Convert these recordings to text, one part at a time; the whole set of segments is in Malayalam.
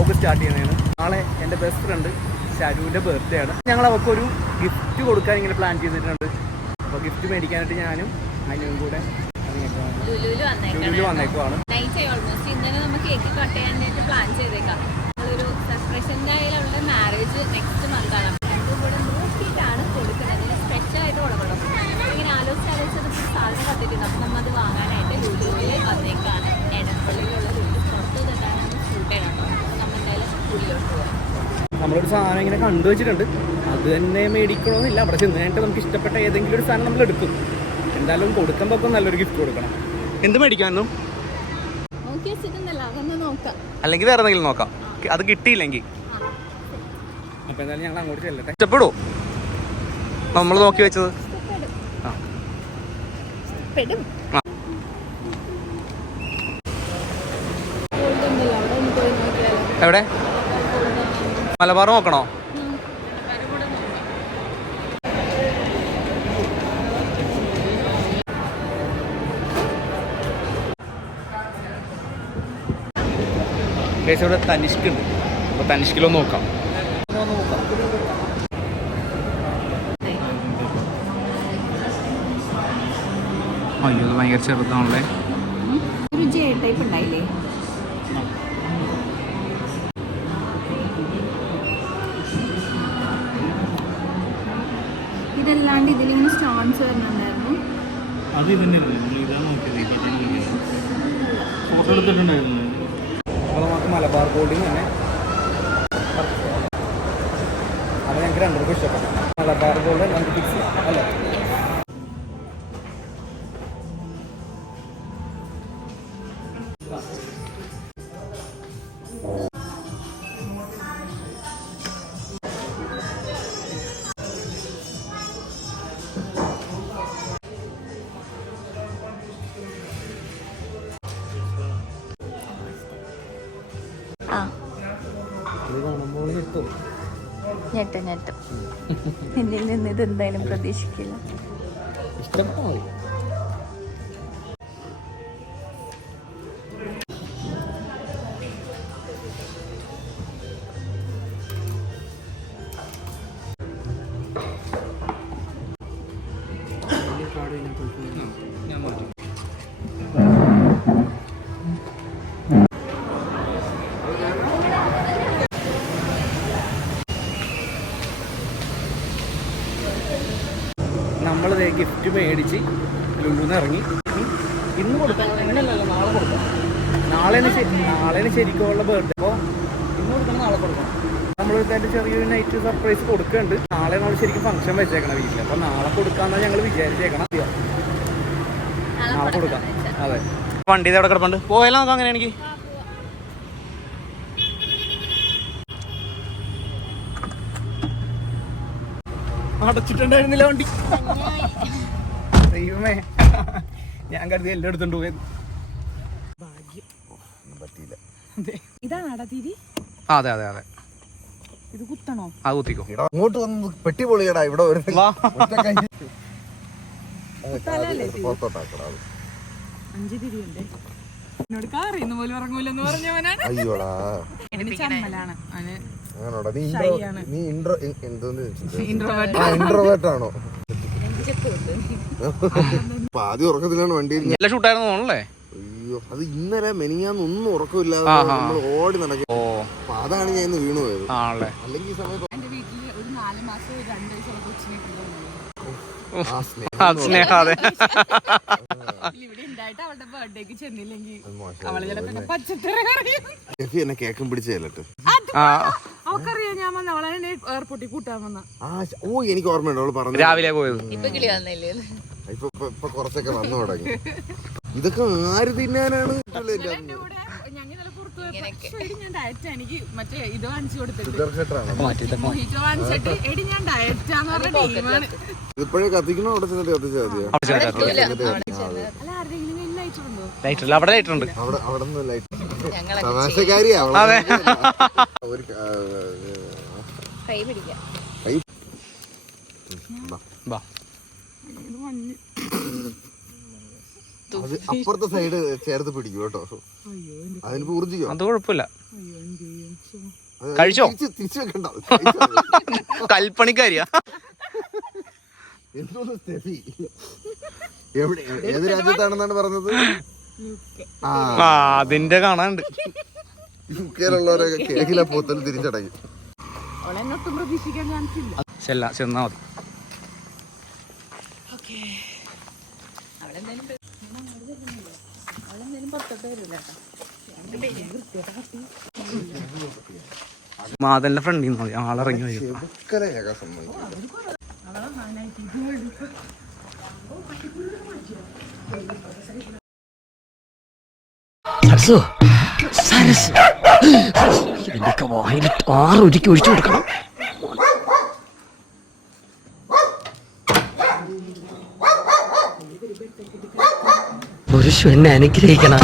വ്ളോഗ് സ്റ്റാർട്ട് ചെയ്യുന്നതാണ് നാളെ എന്റെ ബെസ്റ്റ് ഫ്രണ്ട് ഷാരുവിന്റെ ബർത്ത്ഡേ ആണ്. ഞങ്ങൾ അവൾക്കൊരു ഗിഫ്റ്റ് കൊടുക്കാൻ ഇങ്ങനെ പ്ലാൻ ചെയ്തിട്ടുണ്ട്. അപ്പോൾ ഗിഫ്റ്റ് മേടിക്കാനായിട്ട് ഞാനും അതിനും കൂടെ ലുലുവിൽ വന്നേക്കുവാണ്. ആയി ഓൾമോസ്റ്റ് ഇന്നലെ നമുക്ക് കേക്ക് കട്ട് ചെയ്യാനായിട്ട് പ്ലാൻ ചെയ്തേക്കാം. അതൊരു സർപ്രൈസിന്റെ ആയാലും അവളുടെ മാരേജ് നെക്സ്റ്റ് മന്ത് ആണ്. സാധനം ഇങ്ങനെ കണ്ടു വെച്ചിട്ടുണ്ട്. അത് തന്നെ മേടിക്കണമെന്നില്ല. അവിടെ ചെന്ന് കഴിഞ്ഞിട്ട് നമുക്ക് ഇഷ്ടപ്പെട്ട ഏതെങ്കിലും ഒരു സാധനം നമ്മൾ എടുക്കും. എന്തായാലും കൊടുക്കുമ്പോൾ ഒക്കെ നല്ലൊരു ഗിഫ്റ്റ് കൊടുക്കണം. എന്ത് മേടിക്കാമെന്നും അല്ലെങ്കിൽ വേറെ എന്തെങ്കിലും നോക്കാം. അത് കിട്ടിയില്ലെങ്കിൽ. അപ്പോൾ എന്തായാലും ഞങ്ങൾ അങ്ങോട്ട് ചെല്ലട്ടെ. ഇഷ്ടപ്പെടുമോ നമ്മൾ നോക്കി വെച്ചത്. ആ പെടും ആ. ഗോൾഡ് ഉണ്ടല്ലോ അവിടെ ഒന്ന് പോയി നോക്കിയാലോ എവിടെ മലബാർ നോക്കണോ? ഇവിടെ തനിഷ്ക് ഉണ്ട് അപ്പോൾ തനിഷ്കിലോ നോക്കാം. അയ്യോ ഇത് ഭയങ്കര ചെറുതാണല്ലേ? വരുന്നുണ്ടായിരുന്നു അത് ഇതന്നെയല്ലേ ഇതാ നോക്കിയത്. ഫോട്ടോ എടുത്തിട്ടുണ്ടായിരുന്നു. അപ്പോൾ നമുക്ക് മലബാർ ബോർഡിങ് തന്നെ. അത് ഞങ്ങൾക്ക് രൂപ ഇഷ്ടപ്പെട്ടു. ഞെട്ടും ഞെട്ടും. എന്നിൽ നിന്ന് ഇത് എന്തായാലും പ്രതീക്ഷിക്കില്ല. ഇഷ്ടപ്പെട്ടോ ഗിഫ്റ്റ് മേടിച്ച് ലുലുന്ന് ഇറങ്ങി. ഇന്ന് കൊടുക്കാം. അങ്ങനെയല്ലല്ലോ നാളെ കൊടുക്കാം. നാളെ നാളെ ശരിക്കുള്ള ബർത്ത്ഡേ അപ്പോൾ ഇന്ന് കൊടുക്കണം നാളെ കൊടുക്കണം. നമ്മൾ ഇതിന്റെ ചെറിയൊരു നൈറ്റ് സർപ്രൈസ് കൊടുക്കുന്നുണ്ട്. നാളെ നമ്മൾ ശരിക്കും ഫംഗ്ഷൻ വെച്ചേക്കണം വീട്ടിൽ അപ്പോൾ നാളെ കൊടുക്കാമെന്നാണ് ഞങ്ങൾ വിചാരിച്ചേക്കണം. നാളെ കൊടുക്കാം. അതെ. വണ്ടി ഇതവിടെ എവിടെ കിടപ്പുണ്ട്? പോയാലോ നോക്കാം അങ്ങനെയാണെങ്കിൽ അടച്ചിട്ടുണ്ടായിരുന്നില്ല വണ്ടി. ദൈവമേ. ഞാൻ കരുതി എല്ലാം എടുത്തോണ്ട് പോയത്. തിരി? ആ, അതെ അതെ അതെ. ഇത് കുത്തണോ? ആ കുത്തിക്കോ. അങ്ങോട്ട് വന്ന് പെട്ടി പൊളിയടാ ഇവിടെ ഒരു വാ. ഒറ്റ കൈ തലയല്ലേ തിരി? പുറത്തോട്ടാക്കടാ അത്. അഞ്ച് തിരിയുണ്ട്. എന്നോട് കാറിന്ന് പോലും ഇറങ്ങൂലെന്ന് പറഞ്ഞവനാണ്. അയ്യോടാ. ചമ്മലാണ് അവന് നീ അപ്പൊ ആദ്യം ഉറക്കത്തിലാണ് വണ്ടി നല്ല ഷൂട്ടായിരുന്നു തോന്നല്ലേ അയ്യോ അത് ഇന്നലെ മെനിയാന്ന് ഒന്നും ഉറക്കമില്ലാതെ നമ്മൾ ഓടി നടക്കും ഓ. അപ്പൊ അതാണ് ഞാൻ ഇന്ന് വീണു പോയത്. ആണല്ലേ. അല്ലെങ്കിൽ ഈ സമയത്ത് സ്നേഹം അതെ എന്നെ കേക്കും പിടിച്ച് ചെല്ലട്ടെ ആ അവക്കറിയാം ഞാൻ വന്ന അവളെ എയർപോർട്ടിൽ കൂട്ടാൻ വന്ന. ആ ശ- ഓ എനിക്ക് ഓർമ്മയുണ്ട് അവൾ പറഞ്ഞു രാവിലെ പോയത്. ഇപ്പൊ കിളി വന്നില്ലേ ഇപ്പൊ ഇപ്പൊ- ഇപ്പൊ കുറച്ചൊക്കെ വന്നു തുടങ്ങി. ഇതൊക്കെ ആര് തിന്നാനാണ്? എനിക്ക് മറ്റേ ഇത് വാങ്ങിച്ചു ഇതിപ്പോഴേ കത്തിക്കണോ? അവിടെ ചെന്നിട്ട് കത്തിച്ചാൽ മതിയോ? അവിടെ ലൈറ്റർ ഉണ്ട്? അവിടെ അവിടെ നിന്ന് ലൈറ്റ് ഞങ്ങളെ അതെ. ഒരു കൈ പിടിക്കാം. കൈ. ബാ. അത് അപ്പുറത്തെ സൈഡ് ചേർത്ത് പിടിക്കും കേട്ടോ. അതിനിപ്പോ ഊർജിക്കോ അത് കുഴപ്പമില്ല. കഴിച്ചോ? തിരിച്ചു വെക്കണ്ട. കൽപ്പണിക്കാരിയാ. എന്തോന്ന് സ്റ്റെഫി. എവിടെ ഏത് രാജ്യത്താണെന്നാണ് പറഞ്ഞത്? അതിന്റെ കാണാണ്ട് യു കെയിലുള്ളവരൊക്കെ കേക്കിലെ പോത്തൽ തിരിച്ചടങ്ങി ഒട്ടും പ്രതീക്ഷിക്കാൻ ചാൻസ് ഇല്ല ചെല്ല ചെന്നാ മതി. മാതന്റെ ഫ്രണ്ടിൽ നിന്ന് മതി ആളിറങ്ങി വരും. സരസു. സരസ്. ഇതിന്റെയൊക്കെ വായിൽ ആറൊരുക്കി ഒഴിച്ചു കൊടുക്കണം. പുരുഷു എന്നെ അനുഗ്രഹിക്കണം.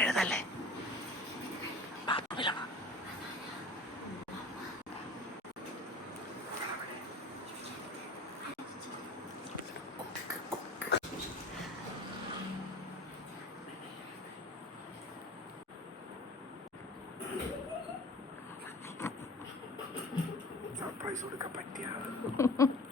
എഴുതല്ലേ? ബാത്റൂമിലാണ് സർപ്രൈസ് കൊടുക്കാൻ എവിടെ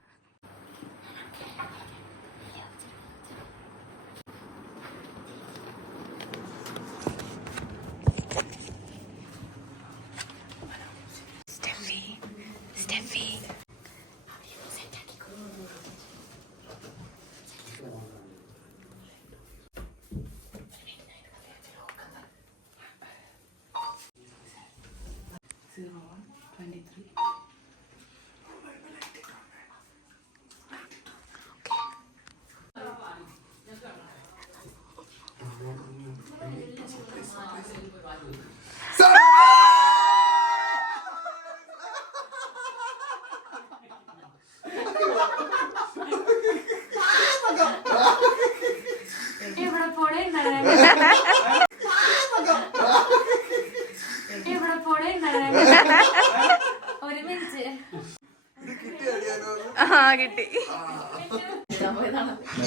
ഒരു മിനിറ്റ്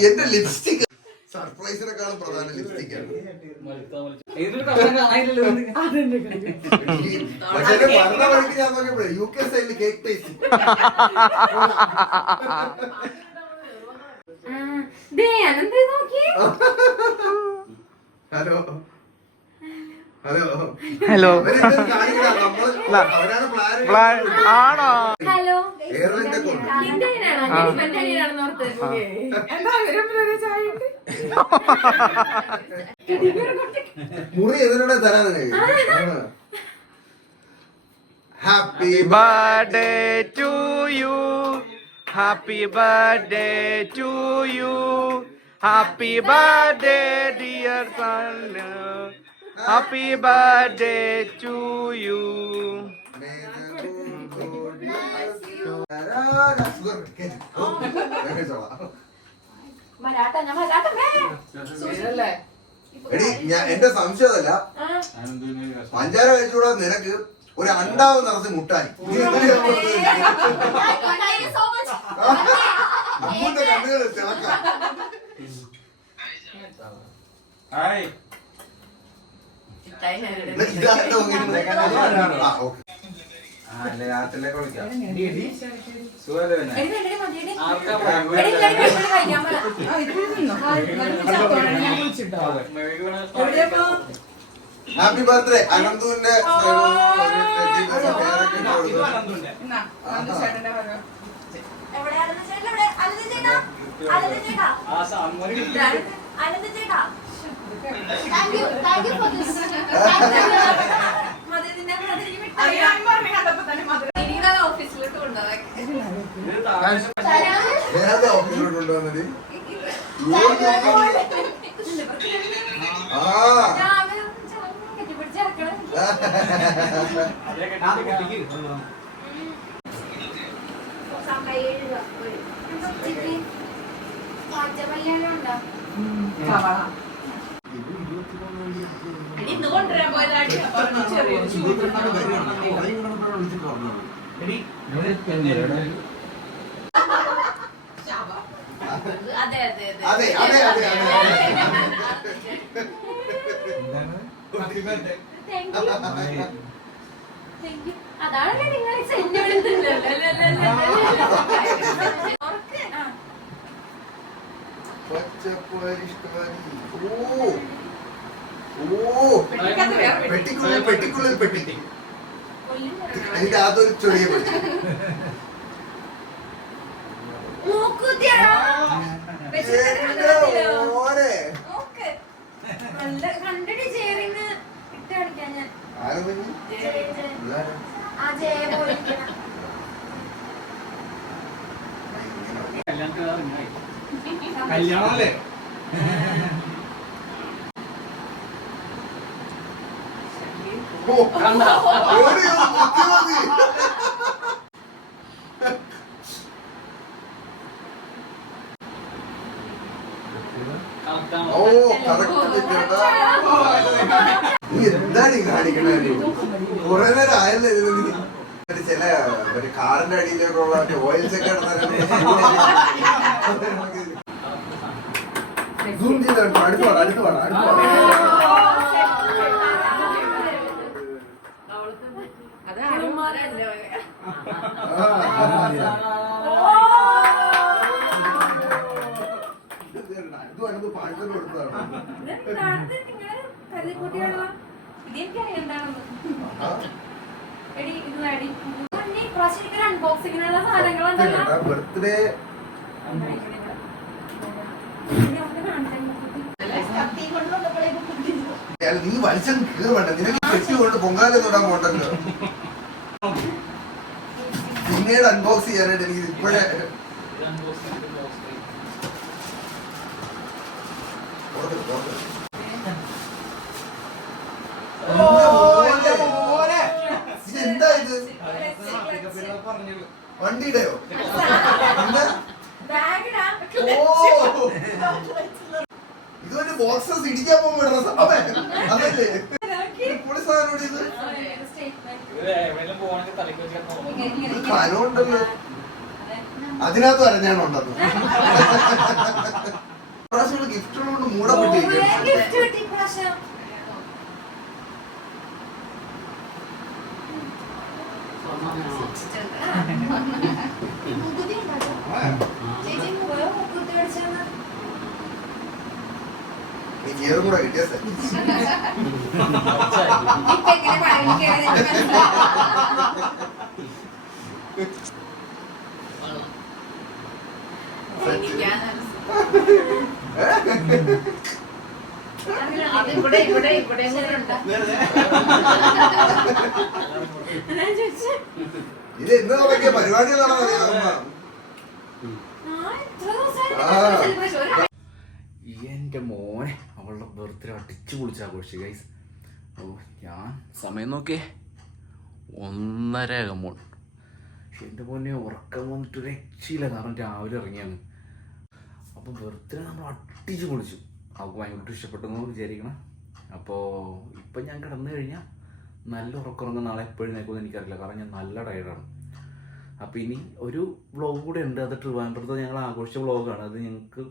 എന്റെ ലിപ്സ്റ്റിക് സർപ്രൈസിനെക്കാളും പ്രധാന ലിപ്സ്റ്റിക്കാണ്. പക്ഷേ പറഞ്ഞ വഴിക്ക് ഞാൻ നോക്കിയപ്പോഴേ യു കെ സ്റ്റൈലിൽ കേക്ക് ടേസ്റ്റ് ദയാനന്ദ നോക്കി? ഹലോ. ഹലോ. ആണോ? ഹലോ. എയർലൈന്റെ മുറി എതിനോടെ തരാൻ happy birthday to you happy birthday to you happy birthday dear son happy birthday to you മരാട്ട എടി ഞാൻ എന്റെ സംശയം അതല്ല. പഞ്ചാര കഴിച്ചുകൂടാ നിനക്ക് ഒരു അണ്ടാവ് നിറച്ച് മുട്ടായി? അമ്മൂന്റെ കണ്ണുകൾ തിളക്കാം. ഓക്കേ. ഹാപ്പി ബർത്ത്ഡേ അനന്തുവിന്റെ കൊടുത്തു. എന്നാ അത് ചേട്ടന്റെ ജോലി ആ. ഇന്ന് കൊണ്ടുവരാൻ പോയതാടി അപ്പൊ അവന് ചെറിയൊരു ഷൂ അതെ അതെ അതെ അതെ. അതെ. അതെ അതാണല്ലേ നിങ്ങൾ. പെട്ടിക്കുള്ളിൽ പെട്ടിക്കുള്ളിൽ പെട്ടി. അതിന്റെ അകത്തൊരു ചെറിയ പെട്ടി. മോനെ കണ്ടിട്ട് ചേരിന്ന് ഇട്ട് കളിക്കാൻ ഞാൻ? ആ ജയ പോയിരിക്കണ കല്യാണമല്ലേ ഓ, ഓടി ഒന്ന് കുത്തി മതി. ഓ കറക്റ്റ് ചേട്ടാ നീ എന്താണ് ഈ കാണിക്കണേ കുറെ നേരം ആയല്ലേ ചില ഒരു കാറിന്റെ അടിയിലേക്കുള്ള ഓയിൽസ് ഒക്കെ സൂം ചെയ്ത്? അടുത്ത് വാ, അടുത്ത് വാ, അടുത്ത് വാ. ഇത് കേറണ്ട. ഇത് വലുത് പാഴ്സൽ കൊടുത്തതാണ് ആ, അൺബോക്സിങ്ങിനുള്ള സാധനങ്ങളുണ്ടല്ലോ ഇത് കണ്ടോ? ബർത്ത്ഡേ അല്ല, നീ വലിച്ചം കീറുവേണ്ട നിനക്ക് കെട്ടി കൊണ്ട് പൊങ്കാല തൊടാൻ പോണ്ടല്ലോ. പിന്നീട് അൺബോക്സ് ചെയ്യാനായിട്ട് എനിക്ക് ഇപ്പോഴേ ഓർഡർ തുറക്ക്. എന്റെ മോനെ. ഇത് എന്താ ഇത് വണ്ടിയുടെയോ? എന്താ? ഓ! ഇതൊരു ബോക്സസ് ഇടിക്കാൻ പോകുന്ന ഇടുന്ന സാധനം. അതല്ലേ? പൊളി സാധനം ഇത്? അതിനകത്ത് അരഞ്ഞാണുണ്ടെന്ന് പ്രാവശ്യം. ഗിഫ്റ്റുകളോട് മൂടപ്പെട്ടിരിക്കും ഗിഫ്റ്റ് നീ ഗിയറും കൂടെ കിട്ടിയ ഇവിടെ ഇവിടെ ഇവിടെ ഉണ്ട് ഇത് എന്ന് തുടങ്ങിയ പരിപാടികളാണെന്ന് എന്റെ മോനെ. അവളുടെ ബർത്ത്ഡേ അടിച്ചു പൊളിച്ച് ആഘോഷിച്ചു ഗൈസ് അപ്പോൾ ഞാൻ സമയം നോക്കിയേ. ഒന്നര പക്ഷെ എന്റെ മോനെ ഉറക്കം വന്നിട്ട് രക്ഷയില്ല. കാരണം രാവിലെ ഇറങ്ങിയാണ്. അപ്പോൾ ബർത്ത്ഡേ നമ്മൾ അടിച്ചു പൊളിച്ചു. അവൾക്ക് ഭയങ്കര ഇഷ്ടപ്പെട്ടെന്ന് വിചാരിക്കണം. അപ്പോൾ ഇപ്പം ഞാൻ കിടന്നു കഴിഞ്ഞാൽ നല്ല ഉറക്കമുറങ്ങും നാളെ എപ്പോഴും നിൽക്കുമെന്ന് എനിക്കറിയില്ല. കാരണം ഞാൻ നല്ല ടയർഡാണ് അപ്പോൾ ഇനി ഒരു വ്ളോഗ് കൂടെ ഉണ്ട്. അത് ട്രിവാൻഡ്രത്ത് ഞങ്ങൾ ആഘോഷിച്ച വ്ളോഗാണ് അത് ഞങ്ങൾക്ക്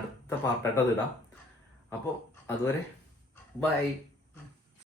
അടുത്ത പാർട്ടായിട്ട് അത് ഇടാം. അപ്പോൾ അതുവരെ ബൈ.